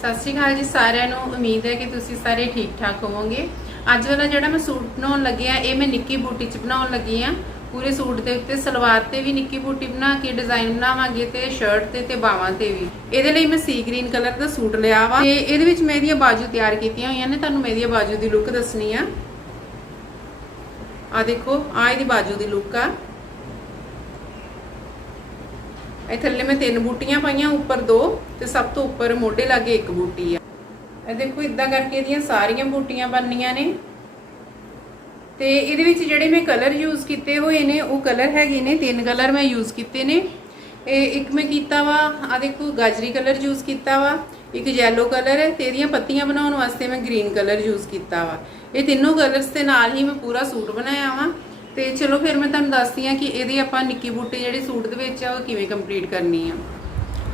ਸਤਿ ਸ਼੍ਰੀ ਅਕਾਲ ਜੀ ਸਾਰਿਆਂ ਨੂੰ। ਉਮੀਦ ਹੈ ਕਿ ਤੁਸੀਂ ਸਾਰੇ ਠੀਕ ਠਾਕ ਹੋਵੋਗੇ। ਅੱਜ ਵਾਲਾ ਜਿਹੜਾ ਮੈਂ ਸੂਟ ਬਣਾਉਣ ਲੱਗੀ ਆ ਇਹ ਮੈਂ ਨਿੱਕੀ ਬੂਟੀ ਚ ਬਣਾਉਣ ਲੱਗੀ ਆ ਪੂਰੇ ਸੂਟ ਦੇ ਉੱਤੇ ਸਲਵਾਰ ਤੇ ਵੀ ਨਿੱਕੀ ਬੂਟੀ ਬਣਾ ਕੇ, ਡਿਜ਼ਾਈਨ ਬਣਾਵਾਂਗੇ ਤੇ ਸ਼ਰਟ ਤੇ ਤੇ ਬਾਹਾਂ ਤੇ ਵੀ। ਇਹਦੇ ਲਈ ਮੈਂ ਸੀ ਗ੍ਰੀਨ ਕਲਰ ਦਾ ਸੂਟ ਲਿਆ ਵਾ ਤੇ ਇਹਦੇ ਵਿੱਚ ਮੈਂ ਇਹਦੀਆਂ ਬਾਜੂ ਤਿਆਰ ਕੀਤੀਆਂ ਹੋਈਆਂ ਨੇ। ਤੁਹਾਨੂੰ ਮੈਂ ਇਹਦੀਆਂ ਬਾਜੂ ਦੀ ਲੁੱਕ ਦੱਸਣੀ ਆ। ਆ ਦੇਖੋ ਆ ਇਹਦੀ ਬਾਜੂ ਦੀ ਲੁੱਕ ਆ। ਇਹ ਥੱਲੇ ਮੈਂ ਤਿੰਨ ਬੂਟੀਆਂ ਪਾਈਆਂ, ਉੱਪਰ ਦੋ ਤੇ ਸਭ ਤੋਂ ਉੱਪਰ ਮੋਢੇ ਲਾਗੇ ਇੱਕ ਬੂਟੀ ਆ। ਇਹ ਦੇਖੋ ਇਦਾਂ ਕਰਕੇ ਇਹਦੀਆਂ ਸਾਰੀਆਂ ਬੂਟੀਆਂ ਬਣਨੀਆਂ ਨੇ। ਤੇ ਇਹਦੇ ਵਿੱਚ ਜਿਹੜੇ ਮੈਂ ਕਲਰ ਯੂਜ਼ ਕੀਤੇ ਹੋਏ ਨੇ, ਉਹ ਕਲਰ ਹੈਗੇ ਨੇ, ਤਿੰਨ ਕਲਰ ਮੈਂ ਯੂਜ਼ ਕੀਤੇ ਨੇ। ਇਹ ਇੱਕ ਮੈਂ ਕੀਤਾ ਵਾ ਆ ਦੇਖੋ, ਗਾਜਰੀ ਕਲਰ ਯੂਜ਼ ਕੀਤਾ ਵਾ, ਇੱਕ ਯੈਲੋ ਕਲਰ ਹੈ ਤੇ ਇਹਦੀਆਂ ਪੱਤੀਆਂ ਬਣਾਉਣ ਵਾਸਤੇ ਮੈਂ ਗ੍ਰੀਨ ਕਲਰ ਯੂਜ਼ ਕੀਤਾ ਵਾ। ਇਹ ਤਿੰਨੋਂ ਕਲਰਸ ਦੇ ਨਾਲ ਹੀ ਮੈਂ ਪੂਰਾ ਸੂਟ ਬਣਾਇਆ ਵਾ। ਤੇ ਚਲੋ ਫਿਰ ਮੈਂ ਤੁਹਾਨੂੰ ਦੱਸਦੀ ਆ ਕਿ ਇਹਦੀ ਆਪਾਂ ਨਿੱਕੀ ਬੂਟੀ ਜਿਹੜੀ ਸੂਟ ਦੇ ਵਿੱਚ ਆ, ਉਹ ਕਿਵੇਂ ਕੰਪਲੀਟ ਕਰਨੀ ਆ।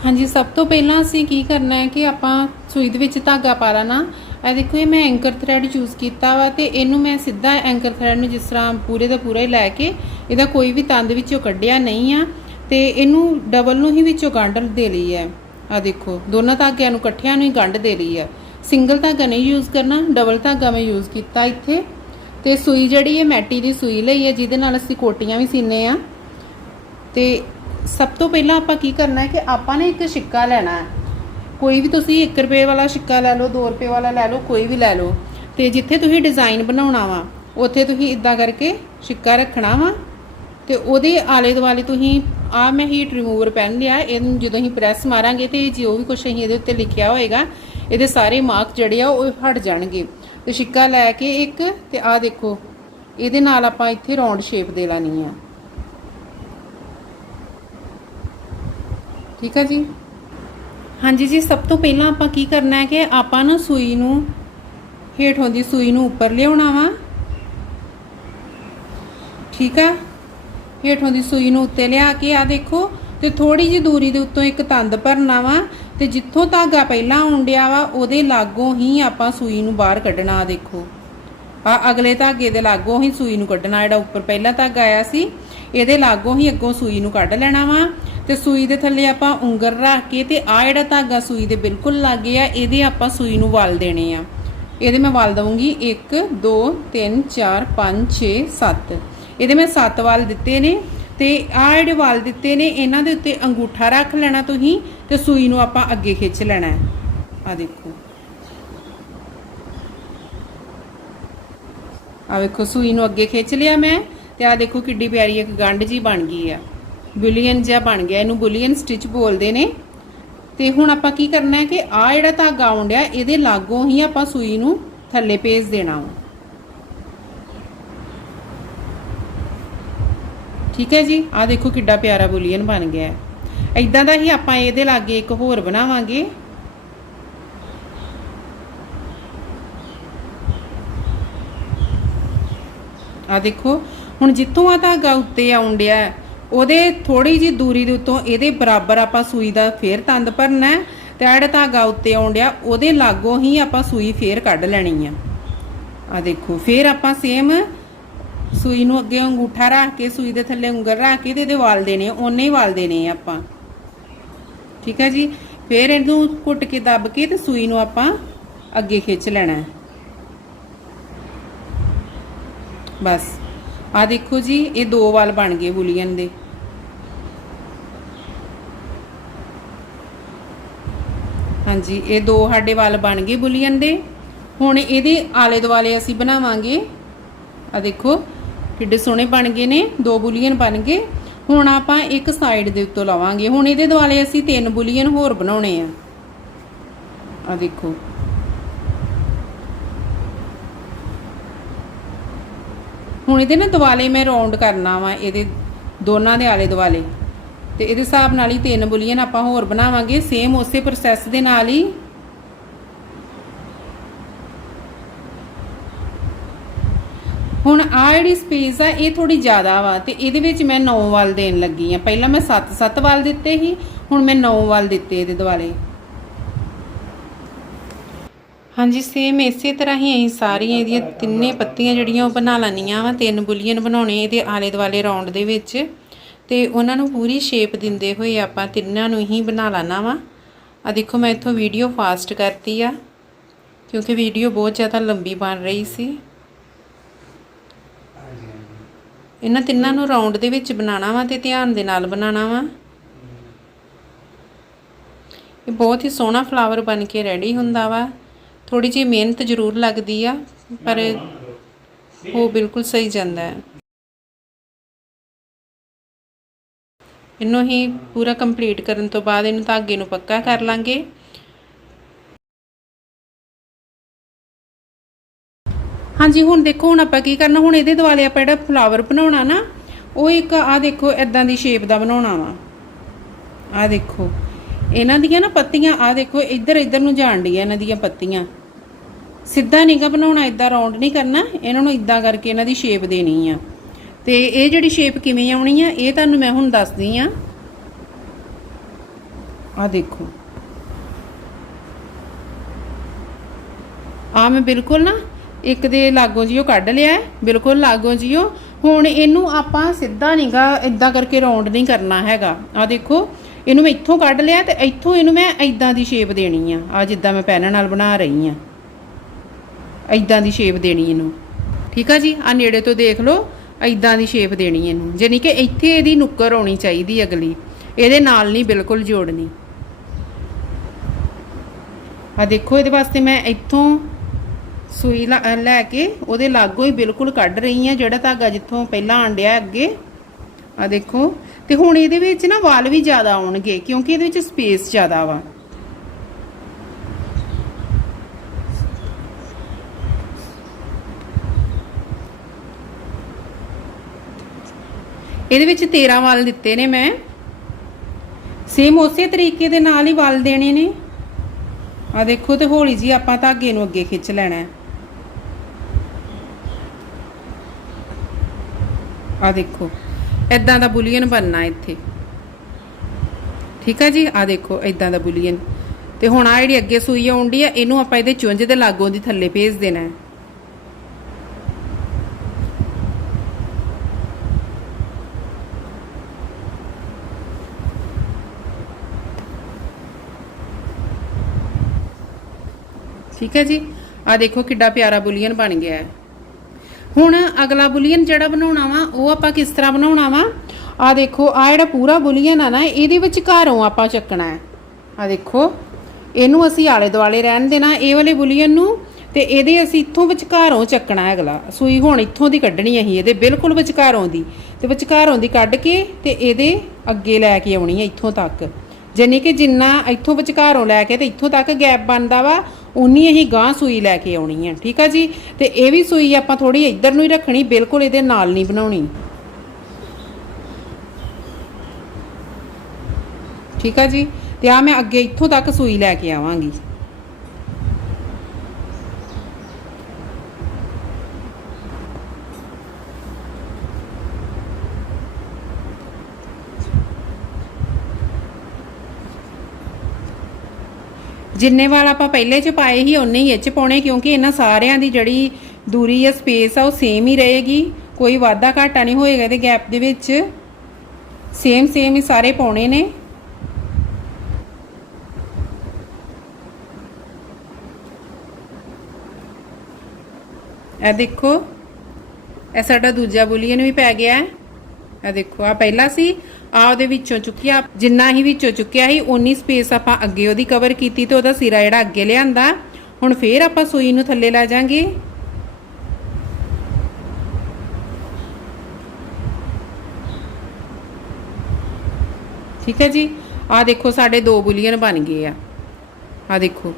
ਹਾਂਜੀ, ਸਭ ਤੋਂ ਪਹਿਲਾਂ ਅਸੀਂ ਕੀ ਕਰਨਾ ਹੈ ਕਿ ਆਪਾਂ ਸੂਈ ਦੇ ਵਿੱਚ ਧਾਗਾ ਪਾ ਲੈਣਾ ਇਹ ਦੇਖੋ ਇਹ ਮੈਂ ਐਂਕਰ ਥ੍ਰੈਡ ਯੂਜ਼ ਕੀਤਾ ਵਾ ਤੇ ਇਹਨੂੰ ਮੈਂ ਸਿੱਧਾ ਐਂਕਰ ਥ੍ਰੈਡ ਨੂੰ ਜਿਸ ਤਰ੍ਹਾਂ ਪੂਰੇ ਦਾ ਪੂਰਾ ਹੀ ਲੈ ਕੇ ਇਹਦਾ ਕੋਈ ਵੀ ਤੰਦ ਵਿੱਚੋਂ ਕੱਢਿਆ ਨਹੀਂ ਆ ਤੇ ਇਹਨੂੰ ਡਬਲ ਨੂੰ ਹੀ ਵਿੱਚੋਂ ਗੰਢ ਦੇ ਲਈ ਹੈ। ਆ ਦੇਖੋ, ਦੋਨਾਂ ਧਾਗਿਆਂ ਨੂੰ ਇਕੱਠਿਆਂ ਨੂੰ ਹੀ ਗੰਢ ਦੇ ਲਈ ਹੈ। ਸਿੰਗਲ ਧਾਗਾ ਨਹੀਂ ਯੂਜ਼ ਕਰਨਾ ਡਬਲ ਧਾਗਾ ਮੈਂ ਯੂਜ਼ ਕੀਤਾ ਇੱਥੇ। ਤੇ ਸੂਈ ਜਿਹੜੀ ਹੈ ਮੈਟੀ ਦੀ ਸੂਈ ਲਈ ਹੈ, ਜਿਹਦੇ ਨਾਲ ਅਸੀਂ ਕੋਟੀਆਂ ਵੀ ਸੀਨੇ ਆ। ਤੇ ਸਭ ਤੋਂ ਪਹਿਲਾਂ ਆਪਾਂ ਕੀ ਕਰਨਾ ਹੈ ਕਿ ਆਪਾਂ ਨੇ ਇੱਕ ਸਿੱਕਾ ਲੈਣਾ ਹੈ। ਕੋਈ ਵੀ ਤੁਸੀਂ 1 ਰੁਪਏ ਵਾਲਾ ਸਿੱਕਾ ਲੈ ਲਓ 2 ਰੁਪਏ ਵਾਲਾ ਲੈ ਲਓ, ਕੋਈ ਵੀ ਲੈ ਲਓ। ਤੇ ਜਿੱਥੇ ਤੁਸੀਂ ਡਿਜ਼ਾਈਨ ਬਣਾਉਣਾ ਵਾ, ਉੱਥੇ ਤੁਸੀਂ ਇਦਾਂ ਕਰਕੇ ਸਿੱਕਾ ਰੱਖਣਾ ਵਾ। ਤੇ ਉਹਦੇ ਆਲੇ ਦੁਆਲੇ ਤੁਸੀਂ ਆ ਮੈਂ ਹੀਟ ਰਿਮੂਵਰ ਪੈਨ ਲਿਆ, ਇਹਨੂੰ ਜਦੋਂ ਅਸੀਂ ਪ੍ਰੈਸ ਮਾਰਾਂਗੇ ਤੇ ਜੋ ਵੀ ਕੁਝ ਅਸੀਂ ਇਹਦੇ ਉੱਤੇ ਲਿਖਿਆ ਹੋਏਗਾ, ਇਹਦੇ ਸਾਰੇ ਮਾਰਕ ਜਿਹੜੇ ਆ ਉਹ ਹਟ ਜਾਣਗੇ। ਤੇ ਸਿੱਕਾ ਲੈ ਕੇ ਇੱਕ ਤੇ ਆਹ ਦੇਖੋ, ਇਹਦੇ ਨਾਲ ਆਪਾਂ ਇੱਥੇ ਰੌਂਡ ਸ਼ੇਪ ਦੇ ਲੈਣੀ ਆ। ਠੀਕ ਹੈ ਜੀ? ਹਾਂਜੀ ਜੀ, ਸਭ ਤੋਂ ਪਹਿਲਾਂ ਆਪਾਂ ਕੀ ਕਰਨਾ ਹੈ ਕਿ ਆਪਾਂ ਨਾ ਸੂਈ ਨੂੰ, ਹੇਠੋਂ ਦੀ ਸੂਈ ਨੂੰ ਉੱਪਰ ਲਿਆਉਣਾ ਵਾ। ਠੀਕ ਆ? ਹੇਠੋਂ ਦੀ ਸੂਈ ਨੂੰ ਉੱਤੇ ਲਿਆ ਕੇ ਆ ਦੇਖੋ, ਤੇ ਥੋੜੀ ਜੀ ਦੂਰੀ ਦੇ ਉੱਤੋਂ ਇੱਕ ਤੰਦ ਭਰਨਾ ਵਾ। ਤੇ ਜਿੱਥੋਂ ਧਾਗਾ ਪਹਿਲਾਂ ਆਉਂਦਿਆ ਵਾ, ਉਹਦੇ ਲਾਗੋਂ ਹੀ ਆਪਾਂ ਸੂਈ ਨੂੰ ਬਾਹਰ ਕੱਢਣਾ ਦੇਖੋ। ਆ ਅਗਲੇ ਧਾਗੇ ਦੇ ਲਾਗੋਂ ਹੀ ਸੂਈ ਨੂੰ ਕੱਢਣਾ, ਜਿਹੜਾ ਉੱਪਰ ਪਹਿਲਾ ਧਾਗਾ ਆਇਆ ਸੀ, ਇਹਦੇ ਲਾਗੋਂ ਹੀ ਅੱਗੋਂ ਸੂਈ ਨੂੰ ਕੱਢ ਲੈਣਾ ਵਾ। ਤੇ ਸੂਈ ਦੇ ਥੱਲੇ ਆਪਾਂ ਉਂਗਰ ਰੱਖ ਕੇ ਤੇ ਆ ਜਿਹੜਾ ਧਾਗਾ ਸੂਈ ਦੇ ਬਿਲਕੁਲ ਲਾਗੇ ਆ, ਇਹਦੇ ਆਪਾਂ ਸੂਈ ਨੂੰ ਵਲ ਦੇਣੇ ਆ। ਇਹਦੇ ਮੈਂ ਵਲ ਦਵਾਂਗੀ 1 2 3 4 5 6 7 ਇਹਦੇ ਮੈਂ 7 ਵਲ ਦਿੱਤੇ ਨੇ ਤੇ ਆ ਜਿਹੜੇ ਵਲ ਦਿੱਤੇ ਨੇ, ਇਹਨਾਂ ਦੇ ਉੱਤੇ ਅੰਗੂਠਾ ਰੱਖ ਲੈਣਾ ਤੁਸੀਂ। ਤੇ ਸੂਈ ਨੂੰ ਆਪਾਂ ਅੱਗੇ ਖਿੱਚ ਲੈਣਾ ਹੈ। ਆ ਦੇਖੋ। ਆ ਵੇਖੋ, ਸੂਈ ਨੂੰ ਅੱਗੇ ਖਿੱਚ ਲਿਆ ਮੈਂ ਤੇ ਆ ਦੇਖੋ ਕਿੱਡੀ ਪਿਆਰੀ ਇੱਕ ਗੰਢ ਜੀ ਬਣ ਗਈ ਆ। ਬੁਲੀਅਨ ਜਿਹਾ ਬਣ ਗਿਆ, ਇਹਨੂੰ ਬੁਲੀਅਨ ਸਟਿਚ ਬੋਲਦੇ ਨੇ। ਤੇ ਹੁਣ ਆਪਾਂ ਕੀ ਕਰਨਾ ਹੈ ਕਿ ਆ ਜਿਹੜਾ ਧਾਗਾ ਆਉਂਦਿਆ ਇਹਦੇ ਲਾਗੋਂ ਹੀ ਆਪਾਂ ਸੂਈ ਨੂੰ ਥੱਲੇ ਭੇਜ ਦੇਣਾ ਵਾ। ਠੀਕ ਹੈ ਜੀ? ਆ ਦੇਖੋ ਕਿੱਡਾ ਪਿਆਰਾ ਬੁਲੀਅਨ ਬਣ ਗਿਆ ਹੈ। ਇਦਾਂ ਦਾ ਹੀ ਆਪਾਂ ਇਹਦੇ ਲਾਗੇ ਇੱਕ ਹੋਰ ਬਣਾਵਾਂਗੇ। ਆ ਦੇਖੋ, ਹੁਣ ਜਿੱਥੋਂ ਆ ਧਾਗਾ ਉੱਤੇ ਆਉਣ ਡਿਆ, ਉਹਦੇ ਥੋੜੀ ਜੀ ਦੂਰੀ ਦੇ ਉੱਤੋਂ ਇਹਦੇ ਬਰਾਬਰ ਆਪਾਂ ਸੂਈ ਦਾ ਫੇਰ ਤੰਦ ਭਰਨਾ ਤੇ ਆਹ ਜਿਹੜਾ ਧਾਗਾ ਉੱਤੇ ਆਉਣ ਡਿਆ, ਉਹਦੇ ਲਾਗੋਂ ਹੀ ਆਪਾਂ ਸੂਈ ਫੇਰ ਕੱਢ ਲੈਣੀ ਆ। ਆ ਦੇਖੋ, ਫੇਰ ਆਪਾਂ ਸੇਮ ਸੂਈ ਨੂੰ ਅੱਗੇ ਅੰਗੂਠਾ ਰੱਖ ਕੇ, ਸੂਈ ਦੇ ਥੱਲੇ ਉਂਗਲ ਰੱਖ ਕੇ ਤੇ ਇਹਦੇ ਵਾਲ ਦੇਣੇ ਓਨੇ ਹੀ ਵਾਲ ਦੇਣੇ ਆਪਾਂ। ਠੀਕ ਹੈ ਜੀ? ਫਿਰ ਇਹਨੂੰ ਘੁੱਟ ਕੇ ਦੱਬ ਕੇ ਤੇ ਸੂਈ ਨੂੰ ਆਪਾਂ ਅੱਗੇ ਖਿੱਚ ਲੈਣਾ ਬਸ। ਆ ਦੇਖੋ ਜੀ, ਇਹ ਦੋ ਵਾਲ ਬਣ ਗਏ ਬੁਲੀਅਨ ਦੇ। ਹਾਂਜੀ, ਇਹ ਦੋ ਸਾਡੇ ਵਾਲ ਬਣ ਗਏ ਬੁਲੀਅਨ ਦੇ। ਹੁਣ ਇਹਦੇ ਆਲੇ ਦੁਆਲੇ ਅਸੀਂ ਬਣਾਵਾਂਗੇ। ਆ ਦੇਖੋ, ਕਿੱਡੇ ਸੋਹਣੇ ਬਣ ਗਏ ਨੇ, ਦੋ ਬੁਲੀਅਨ ਬਣ ਗਏ। ਹੁਣ ਆਪਾਂ ਇੱਕ ਸਾਈਡ ਦੇ ਉੱਤੋਂ ਲਵਾਂਗੇ। ਹੁਣ ਇਹਦੇ ਦੁਆਲੇ ਅਸੀਂ ਤਿੰਨ ਬੁਲੀਅਨ ਹੋਰ ਬਣਾਉਣੇ ਆ। ਆ ਦੇਖੋ। ਹੁਣ ਇਹਦੇ ਨਾ ਦੁਆਲੇ ਮੈਂ ਰਾਉਂਡ ਕਰਨਾ ਵਾ, ਇਹਦੇ ਦੋਨਾਂ ਦੇ ਆਲੇ ਦੁਆਲੇ। ਤੇ ਇਹਦੇ ਹਿਸਾਬ ਨਾਲ ਹੀ ਤਿੰਨ ਬੁਲੀਅਨ ਆਪਾਂ ਹੋਰ ਬਣਾਵਾਂਗੇ। ਸੇਮ ਉਸੇ ਪ੍ਰੋਸੈਸ ਦੇ ਨਾਲ ਹੀ ਹੁਣ ਆ ਜਿਹੜੀ ਸਪੇਸ ਆ, ਇਹ ਥੋੜੀ ਜ਼ਿਆਦਾ ਵਾ ਤੇ ਇਹਦੇ ਵਿੱਚ ਮੈਂ 9 ਵਾਲ ਦੇਣ ਲੱਗੀ ਆ। ਪਹਿਲਾਂ ਮੈਂ 7-7 ਵਾਲ ਦਿੱਤੇ ਸੀ, ਹੁਣ ਮੈਂ 9 ਵਾਲ ਦਿੱਤੇ ਇਹਦੇ ਦੁਆਲੇ। ਹਾਂਜੀ ਸੇਮ ਇਸੇ ਤਰ੍ਹਾਂ ਹੀ ਅਸੀਂ ਸਾਰੀਆਂ ਇਹਦੀਆਂ ਤਿੰਨੇ ਪੱਤੀਆਂ ਜਿਹੜੀਆਂ ਉਹ ਬਣਾ ਲੈਣੀਆਂ ਵਾ, ਤਿੰਨ ਬੁਲੀਅਨ ਬਣਾਉਣੇ ਇਹਦੇ ਆਲੇ ਦੁਆਲੇ ਰਾਉਂਡ ਦੇ ਵਿੱਚ। ਤੇ ਉਹਨਾਂ ਨੂੰ ਪੂਰੀ ਸ਼ੇਪ ਦਿੰਦੇ ਹੋਏ ਆਪਾਂ ਤਿੰਨਾਂ ਨੂੰ ਹੀ ਬਣਾ ਲੈਣਾ ਵਾ। ਆ ਦੇਖੋ, ਮੈਂ ਇੱਥੋਂ ਵੀਡੀਓ ਫਾਸਟ ਕਰਤੀ ਆ, ਕਿਉਂਕਿ ਵੀਡੀਓ ਬਹੁਤ ਜ਼ਿਆਦਾ ਲੰਬੀ ਬਣ ਰਹੀ ਸੀ ਹਾਂਜੀ ਹਾਂਜੀ ਇਹਨਾਂ ਤਿੰਨਾਂ ਨੂੰ ਰਾਉਂਡ ਦੇ ਵਿੱਚ ਬਣਾਉਣਾ ਵਾ ਤੇ ਧਿਆਨ ਦੇ ਨਾਲ ਬਣਾਉਣਾ ਵਾ। ਇਹ ਬਹੁਤ ਹੀ ਸੋਹਣਾ ਫਲਾਵਰ ਬਣ ਕੇ ਰੈਡੀ ਹੁੰਦਾ ਵਾ। ਥੋੜੀ ਜਿਹੀ ਮਿਹਨਤ ਜ਼ਰੂਰ ਲੱਗਦੀ ਆ, ਪਰ ਉਹ ਬਿਲਕੁਲ ਸਹੀ ਜਾਂਦਾ ਹੈ। ਇਹਨੂੰ ਹੀ ਪੂਰਾ ਕੰਪਲੀਟ ਕਰਨ ਤੋਂ ਬਾਅਦ ਇਹਨੂੰ ਧਾਗੇ ਨੂੰ ਪੱਕਾ ਕਰ ਲਾਂਗੇ। ਹਾਂਜੀ, ਹੁਣ ਦੇਖੋ, ਹੁਣ ਆਪਾਂ ਕੀ ਕਰਨਾ? ਹੁਣ ਇਹਦੇ ਦੁਆਲੇ ਆਪਾਂ ਜਿਹੜਾ ਫਲਾਵਰ ਬਣਾਉਣਾ ਨਾ, ਉਹ ਇੱਕ ਆ ਦੇਖੋ ਇਦਾਂ ਦੀ ਸ਼ੇਪ ਦਾ ਬਣਾਉਣਾ ਵਾ। ਆ ਦੇਖੋ, ਇਹਨਾਂ ਦੀਆਂ ਨਾ ਪੱਤੀਆਂ ਆ ਦੇਖੋ, ਇੱਧਰ ਇੱਧਰ ਨੂੰ ਜਾਣ ਡੀਆਂ ਇਹਨਾਂ ਦੀਆਂ ਪੱਤੀਆਂ। ਸਿੱਧਾ ਨਹੀਂਗਾ ਬਣਾਉਣਾ ਇਦਾਂ ਰਾਉਂਡ ਨਹੀਂ ਕਰਨਾ, ਇਹਨਾਂ ਨੂੰ ਇਦਾਂ ਕਰਕੇ ਇਹਨਾਂ ਦੀ ਸ਼ੇਪ ਦੇਣੀ ਆ। ਤੇ ਇਹ ਜਿਹੜੀ ਸ਼ੇਪ ਕਿਵੇਂ ਆਉਣੀ ਆ, ਇਹ ਤੁਹਾਨੂੰ ਮੈਂ ਹੁਣ ਦੱਸਦੀ ਆ। ਆ ਦੇਖੋ। ਆ ਮੈਂ ਬਿਲਕੁਲ ਨਾ ਇੱਕ ਦੇ ਲਾਗੋਂ ਜੀਓ ਕੱਢ ਲਿਆ ਬਿਲਕੁਲ ਲਾਗੋਂ ਜੀਓ। ਹੁਣ ਇਹਨੂੰ ਆਪਾਂ ਸਿੱਧਾ ਨਹੀਂਗਾ ਇਦਾਂ ਕਰਕੇ ਰਾਉਂਡ ਨਹੀਂ ਕਰਨਾ ਹੈਗਾ। ਆ ਦੇਖੋ, ਇਹਨੂੰ ਮੈਂ ਇੱਥੋਂ ਕੱਢ ਲਿਆ ਤੇ ਇੱਥੋਂ ਇਹਨੂੰ ਮੈਂ ਇਦਾਂ ਦੀ ਸ਼ੇਪ ਦੇਣੀ ਆ। ਆ ਜਿੱਦਾਂ ਮੈਂ ਪੈਨ ਨਾਲ ਬਣਾ ਰਹੀ ਆ। ਇਦਾਂ ਦੀ ਸ਼ੇਪ ਦੇਣੀ ਇਹਨੂੰ। ਠੀਕ ਆ ਜੀ? ਆ ਨੇੜੇ ਤੋਂ ਦੇਖ ਲਓ ਇਦਾਂ ਦੀ ਸ਼ੇਪ ਦੇਣੀ ਇਹਨੂੰ। ਜਾਨੀ ਕਿ ਇੱਥੇ ਇਹਦੀ ਨੁੱਕਰ ਹੋਣੀ ਚਾਹੀਦੀ ਅਗਲੀ। ਇਹਦੇ ਨਾਲ ਨਹੀਂ, ਬਿਲਕੁਲ ਜੋੜਨੀ। ਆ ਦੇਖੋ, ਇਹਦੇ ਵਾਸਤੇ ਮੈਂ ਇੱਥੋਂ ਸੂਈ ਲਾ- ਲੈ ਕੇ ਉਹਦੇ ਲਾਗੋਂ ਹੀ ਬਿਲਕੁਲ ਕੱਢ ਰਹੀ ਆ ਜਿਹੜਾ ਧਾਗਾ ਜਿੱਥੋਂ ਪਹਿਲਾਂ ਆਂਡਿਆ ਅੱਗੇ। ਆ ਦੇਖੋ। ਤੇ ਹੁਣ ਇਹਦੇ ਵਿੱਚ ਨਾ ਵਾਲ ਵੀ ਜ਼ਿਆਦਾ ਆਉਣਗੇ, ਕਿਉਂਕਿ ਇਹਦੇ ਵਿੱਚ ਸਪੇਸ ਜ਼ਿਆਦਾ ਵਾ। ਇਹਦੇ ਵਿੱਚ 13 ਵਾਲ ਦਿੱਤੇ ਨੇ ਮੈਂ। ਸੇਮ ਉਸੇ ਤਰੀਕੇ ਦੇ ਨਾਲ ਹੀ ਵਾਲ ਦੇਣੇ ਨੇ। ਆ ਦੇਖੋ ਤੇ ਹੌਲੀ ਜੀ ਆਪਾਂ ਧਾਗੇ ਨੂੰ ਅੱਗੇ ਖਿੱਚ ਲੈਣਾ ਹੈ। ਆ ਦੇਖੋ ਇਦਾਂ ਦਾ ਬੁਲੀਅਨ ਬਣਨਾ ਇੱਥੇ। ਠੀਕ ਹੈ ਜੀ? ਆ ਦੇਖੋ ਇਦਾਂ ਦਾ ਬੁਲੀਅਨ। ਤੇ ਹੁਣ ਆ ਜਿਹੜੀ ਅੱਗੇ ਸੂਈ ਆਉਂਦੀ ਆ, ਇਹਨੂੰ ਆਪਾਂ ਇਹਦੇ ਚੁੰਝ ਦੇ ਲਾਗੋਂ ਦੀ ਥੱਲੇ ਭੇਜ ਦੇਣਾ ਹੈ। ਠੀਕ ਹੈ ਜੀ? ਆ ਦੇਖੋ ਕਿੱਡਾ ਪਿਆਰਾ ਬੁਲੀਅਨ ਬਣ ਗਿਆ ਹੈ। ਹੁਣ ਅਗਲਾ ਬੁਲੀਅਨ ਜਿਹੜਾ ਬਣਾਉਣਾ ਵਾ, ਉਹ ਆਪਾਂ ਕਿਸ ਤਰ੍ਹਾਂ ਬਣਾਉਣਾ ਵਾ? ਆ ਦੇਖੋ ਆ ਜਿਹੜਾ ਪੂਰਾ ਬੁਲੀਅਨ ਆ ਨਾ, ਇਹਦੇ ਵਿੱਚ ਘਰੋਂ ਆਪਾਂ ਚੱਕਣਾ ਹੈ। ਆ ਦੇਖੋ, ਇਹਨੂੰ ਅਸੀਂ ਆਲੇ ਦੁਆਲੇ ਰਹਿਣ ਦੇਣਾ, ਇਹ ਵਾਲੇ ਬੁਲੀਅਨ ਨੂੰ, ਤੇ ਇਹਦੇ ਅਸੀਂ ਇੱਥੋਂ ਵਿਚਕਾਰੋਂ ਚੱਕਣਾ ਹੈ ਅਗਲਾ। ਸੂਈ ਹੁਣ ਇੱਥੋਂ ਦੀ ਕੱਢਣੀ ਅਸੀਂ, ਇਹਦੇ ਬਿਲਕੁਲ ਵਿਚਕਾਰੋਂ ਦੀ। ਤੇ ਵਿਚਕਾਰੋਂ ਦੀ ਕੱਢ ਕੇ ਤੇ ਇਹਦੇ ਅੱਗੇ ਲੈ ਕੇ ਆਉਣੀ ਹੈ ਇੱਥੋਂ ਤੱਕ। ਜਾਨੀ ਕਿ ਜਿੰਨਾ ਇੱਥੋਂ ਵਿਚਕਾਰੋਂ ਲੈ ਕੇ ਤੇ ਇੱਥੋਂ ਤੱਕ ਗੈਪ ਬਣਦਾ ਵਾ ਉਨੀ ਅਸੀਂ ਗਾਂ ਸੂਈ ਲੈ ਕੇ ਆਉਣੀ ਹੈ ਠੀਕ ਆ ਜੀ? ਤੇ ਇਹ ਵੀ ਸੂਈ ਆਪਾਂ ਥੋੜੀ ਇੱਧਰ ਨੂੰ ਹੀ ਰੱਖਣੀ, ਬਿਲਕੁਲ ਇਹਦੇ ਨਾਲ ਨਹੀਂ ਬਣਾਉਣੀ। ਠੀਕ ਆ ਜੀ? ਤੇ ਆ ਮੈਂ ਅੱਗੇ ਇੱਥੋਂ ਤੱਕ ਸੂਈ ਲੈ ਕੇ ਆਵਾਂਗੀ। ਜਿੰਨੇ ਵਾਲ ਆਪਾਂ ਪਹਿਲੇ ਚ ਪਾਏ ਸੀ ਉਨੇ ਹੀ ਇਹ ਚ ਪਾਉਣੇ, ਕਿਉਂਕਿ ਇਹਨਾਂ ਸਾਰਿਆਂ ਦੀ ਜਿਹੜੀ ਦੂਰੀ ਜਾਂ ਸਪੇਸ ਆ, ਉਹ ਸੇਮ ਹੀ ਰਹੇਗੀ। ਕੋਈ ਵਾਧਾ ਘਾਟਾ ਨਹੀਂ ਹੋਏਗਾ ਇਹਦੇ ਗੈਪ ਦੇ ਵਿੱਚ। ਸੇਮ ਸੇਮ ਹੀ ਸਾਰੇ ਪਾਉਣੇ ਨੇ। ਇਹ ਦੇਖੋ, ਇਹ ਸਾਡਾ ਦੂਜਾ ਬੁਲੀਅਨ ਵੀ ਪੈ ਗਿਆ। ਹੈ ਇਹ ਦੇਖੋ ਆ ਪਹਿਲਾ ਸੀ। ਆ ਉਹਦੇ ਵਿੱਚੋਂ ਚੁੱਕਿਆ, ਜਿੰਨਾ ਹੀ ਵਿੱਚੋਂ ਚੁੱਕਿਆ ਸੀ ਉਨੀ ਸਪੇਸ ਆਪਾਂ ਅੱਗੇ ਉਹਦੀ ਕਵਰ ਕੀਤੀ ਤੇ ਉਹਦਾ ਸਿਰਾ ਜਿਹੜਾ ਅੱਗੇ ਲਿਆਂਦਾ। ਹੁਣ ਫੇਰ ਆਪਾਂ ਸੂਈ ਨੂੰ ਥੱਲੇ ਲਾ ਜਾਾਂਗੇ। ਠੀਕ ਹੈ ਜੀ? ਆ ਦੇਖੋ, ਸਾਡੇ ਦੋ ਬੁਲੀਅਨ ਬਣ ਗਏ ਆ। ਆ ਦੇਖੋ।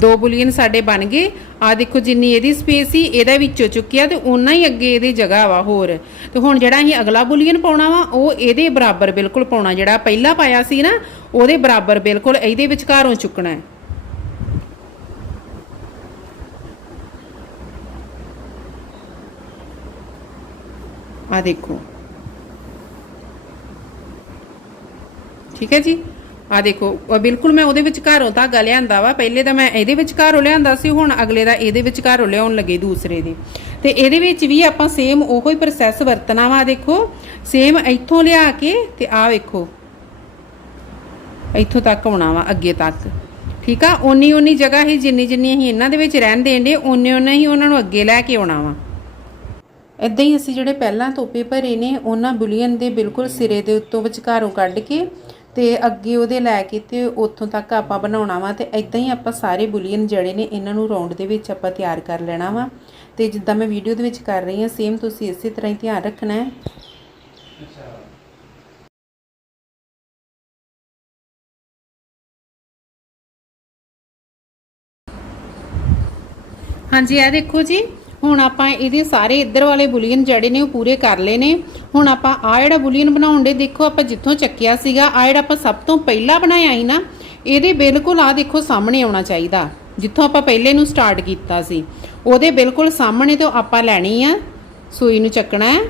ਦੋ ਬੁਲੀਅਨ ਸਾਡੇ ਬਣ ਗਏ। ਆ ਦੇਖੋ ਜਿੰਨੀ ਇਹਦੀ ਸਪੇਸ ਸੀ, ਇਹਦੇ ਵਿੱਚੋਂ ਚੁੱਕਿਆ ਤੇ ਓਨਾ ਹੀ ਅੱਗੇ ਇਹਦੀ ਜਗ੍ਹਾ ਵਾ ਹੋਰ। ਤੇ ਹੁਣ ਜਿਹੜਾ ਅਸੀਂ ਅਗਲਾ ਬੁਲੀਅਨ ਪਾਉਣਾ ਵਾ, ਉਹ ਇਹਦੇ ਬਰਾਬਰ ਬਿਲਕੁਲ ਪਾਉਣਾ। ਜਿਹੜਾ ਪਹਿਲਾਂ ਪਾਇਆ ਸੀ ਨਾ, ਉਹਦੇ ਬਰਾਬਰ ਬਿਲਕੁਲ ਇਹਦੇ ਵਿਚਕਾਰੋਂ ਚੁੱਕਣਾ ਹੈ। ਆ ਦੇਖੋ। ਠੀਕ ਹੈ ਜੀ? ਆ ਦੇਖੋ ਬਿਲਕੁਲ ਮੈਂ ਉਹਦੇ ਵਿੱਚ ਘਰੋਂ ਧਾਗਾ ਲਿਆਂਦਾ ਵਾ। ਪਹਿਲੇ ਤਾਂ ਮੈਂ ਇਹਦੇ ਵਿੱਚ ਘਰੋਂ ਲਿਆਂਦਾ ਸੀ, ਹੁਣ ਅਗਲੇ ਦਾ ਇਹਦੇ ਵਿੱਚ ਘਰੋਂ ਲਿਆਉਣ ਲੱਗੇ ਦੂਸਰੇ ਦੇ। ਤੇ ਇਹਦੇ ਵਿੱਚ ਵੀ ਆਪਾਂ ਸੇਮ ਉਹੋ ਹੀ ਪ੍ਰੋਸੈਸ ਵਰਤਣਾ ਵਾ, ਦੇਖੋ। ਸੇਮ ਇੱਥੋਂ ਲਿਆ ਕੇ ਤੇ ਆ ਵੇਖੋ। ਇੱਥੋਂ ਤੱਕ ਆਉਣਾ ਵਾ, ਅੱਗੇ ਤੱਕ। ਠੀਕ ਆ? ਓਨੀ ਓਨੀ ਜਗ੍ਹਾ ਹੀ, ਜਿੰਨੀ ਜਿੰਨੀ ਅਸੀਂ ਇਹਨਾਂ ਦੇ ਵਿੱਚ ਰਹਿਣ ਦੇਣ ਓਨੇ ਓਨੇ ਹੀ ਉਹਨਾਂ ਨੂੰ ਅੱਗੇ ਲੈ ਕੇ ਆਉਣਾ ਵਾ। ਇਦਾਂ ਹੀ ਅਸੀਂ ਜਿਹੜੇ ਪਹਿਲਾਂ ਤੋਪੇ ਭਰੇ ਨੇ, ਉਹਨਾਂ ਬੁਲੀਅਨ ਦੇ ਬਿਲਕੁਲ ਸਿਰੇ ਦੇ ਉੱਤੋਂ ਵਿਚਕਾਰੋਂ ਕੱਢ ਕੇ ਤੇ ਅੱਗੇ ਉਹਦੇ ਲੈ ਕੇ ਤੇ ਉੱਥੋਂ ਤੱਕ ਆਪਾਂ ਬਣਾਉਣਾ ਵਾ ਤੇ ਇਦਾਂ ਹੀ ਆਪਾਂ ਸਾਰੇ ਬੁਲੀਅਨ ਜਿਹੜੇ ਨੇ ਇਹਨਾਂ ਨੂੰ ਰਾਉਂਡ ਦੇ ਵਿੱਚ ਆਪਾਂ ਤਿਆਰ ਕਰ ਲੈਣਾ ਵਾ। ਤੇ ਜਿੱਦਾਂ ਮੈਂ ਵੀਡੀਓ ਦੇ ਵਿੱਚ ਕਰ ਰਹੀ ਹਾਂ ਸੇਮ ਤੁਸੀਂ ਇਸੇ ਤਰ੍ਹਾਂ ਹੀ ਧਿਆਨ ਰੱਖਣਾ ਹੈ। ਹਾਂਜੀ ਇਹ ਦੇਖੋ ਜੀ। ਹੁਣ ਆਪਾਂ ਇਹਦੇ ਸਾਰੇ ਇੱਧਰ ਵਾਲੇ ਬੁਲੀਅਨ ਜਿਹੜੇ ਨੇ ਉਹ ਪੂਰੇ ਕਰ ਲਏ ਨੇ। ਹੁਣ ਆਪਾਂ ਆ ਜਿਹੜਾ ਬੁਲੀਅਨ ਬਣਾਉਣ ਦੇ, ਦੇਖੋ ਆਪਾਂ ਜਿੱਥੋਂ ਚੱਕਿਆ ਸੀਗਾ, ਆ ਜਿਹੜਾ ਆਪਾਂ ਸਭ ਤੋਂ ਪਹਿਲਾਂ ਬਣਾਇਆ ਸੀ ਨਾ, ਇਹਦੇ ਬਿਲਕੁਲ ਆ ਦੇਖੋ ਸਾਹਮਣੇ ਆਉਣਾ ਚਾਹੀਦਾ, ਜਿੱਥੋਂ ਆਪਾਂ ਪਹਿਲੇ ਨੂੰ ਸਟਾਰਟ ਕੀਤਾ ਸੀ। ਉਹਦੇ ਬਿਲਕੁਲ ਸਾਹਮਣੇ ਤੋਂ ਆਪਾਂ ਲੈਣੀ ਆ, ਸੂਈ ਨੂੰ ਚੱਕਣਾ ਹੈ।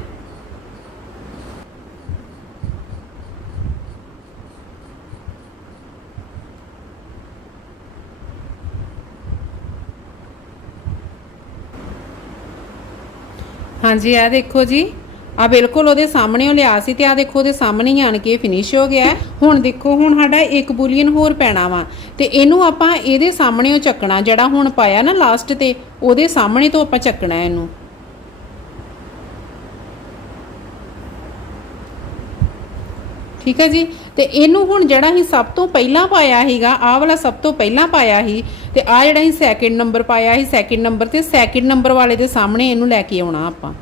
ਹਾਂਜੀ ਆ ਦੇਖੋ ਜੀ। ਆ ਬਿਲਕੁਲ ਉਹਦੇ ਸਾਹਮਣੇ ਉਹ ਲਿਆ ਸੀ ਤੇ ਆ ਦੇਖੋ ਉਹਦੇ ਸਾਹਮਣੇ ਹੀ ਆਣ ਕੇ ਫਿਨਿਸ਼ ਹੋ ਗਿਆ ਹੁਣ ਦੇਖੋ, ਹੁਣ ਸਾਡਾ ਇੱਕ ਬੁਲੀਅਨ ਹੋਰ ਪੈਣਾ ਵਾ। ਤੇ ਇਹਨੂੰ ਆਪਾਂ ਇਹਦੇ ਸਾਹਮਣੇ ਉਹ ਚੱਕਣਾ, ਜਿਹੜਾ ਹੁਣ ਪਾਇਆ ਨਾ ਲਾਸਟ ਤੇ, ਉਹਦੇ ਸਾਹਮਣੇ ਤੋਂ ਆਪਾਂ ਚੱਕਣਾ ਇਹਨੂੰ। ਠੀਕ ਹੈ ਜੀ? ਤੇ ਇਹਨੂੰ ਹੁਣ ਜਿਹੜਾ ਹੀ ਸਭ ਤੋਂ ਪਹਿਲਾਂ ਪਾਇਆ ਸੀਗਾ, ਆਹ ਵਾਲਾ ਸਭ ਤੋਂ ਪਹਿਲਾਂ ਪਾਇਆ ਸੀ, ਤੇ ਆ ਜਿਹੜਾ ਹੀ ਸੈਕਿੰਡ ਨੰਬਰ ਪਾਇਆ ਸੀ ਸੈਕਿੰਡ ਨੰਬਰ ਤੇ ਸੈਕਿੰਡ ਨੰਬਰ ਵਾਲੇ ਦੇ ਸਾਹਮਣੇ ਇਹਨੂੰ ਲੈ ਕੇ ਆਉਣਾ ਆਪਾਂ।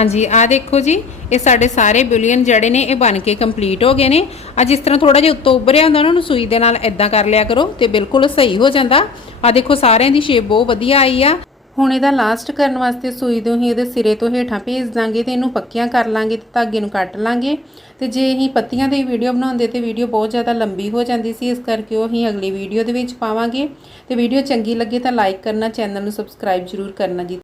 ਹਾਂਜੀ ਆ ਦੇਖੋ ਜੀ, ਇਹ ਸਾਡੇ ਸਾਰੇ ਬੁਲੀਅਨ ਜਿਹੜੇ ਨੇ, ਇਹ ਬਣ ਕੇ ਕੰਪਲੀਟ ਹੋ ਗਏ ਨੇ। ਆ ਜਿਸ ਤਰ੍ਹਾਂ ਥੋੜਾ ਜਿਹਾ ਉੱਤੋਂ ਉੱਭਰਿਆ ਹੁੰਦਾ ਉਹਨਾਂ ਨੂੰ ਸੂਈ ਦੇ ਨਾਲ ਇਦਾਂ ਕਰ ਲਿਆ ਕਰੋ ਤੇ ਬਿਲਕੁਲ ਸਹੀ ਹੋ ਜਾਂਦਾ। ਆ ਦੇਖੋ, ਸਾਰਿਆਂ ਦੀ ਸ਼ੇਪ ਬਹੁਤ ਵਧੀਆ ਆਈ ਆ। ਹੁਣ ਇਹਦਾ ਲਾਸਟ ਕਰਨ ਵਾਸਤੇ ਸੂਈ ਤੋਂ ਹੀ ਇਹਦੇ ਸਿਰੇ ਤੋਂ ਹੇਠਾਂ ਭੇਜ ਦਾਂਗੇ ਤੇ ਇਹਨੂੰ ਪੱਕੀਆਂ ਕਰ ਲਾਂਗੇ ਤੇ ਧਾਗੇ ਨੂੰ ਕੱਟ ਲਾਂਗੇ। ਤੇ ਜੇ ਅਸੀਂ ਪੱਤੀਆਂ ਦੀ ਵੀਡੀਓ ਬਣਾਉਂਦੇ ਤੇ ਵੀਡੀਓ ਬਹੁਤ ਜ਼ਿਆਦਾ ਲੰਬੀ ਹੋ ਜਾਂਦੀ ਸੀ, ਇਸ ਕਰਕੇ ਉਹ ਅਸੀਂ ਅਗਲੀ ਵੀਡੀਓ ਦੇ ਵਿੱਚ ਪਾਵਾਂਗੇ। ਤੇ ਵੀਡੀਓ ਚੰਗੀ ਲੱਗੇ ਤਾਂ ਲਾਈਕ ਕਰਨਾ ਚੈਨਲ ਨੂੰ ਸਬਸਕ੍ਰਾਈਬ ਜ਼ਰੂਰ ਕਰਨਾ ਜੀ।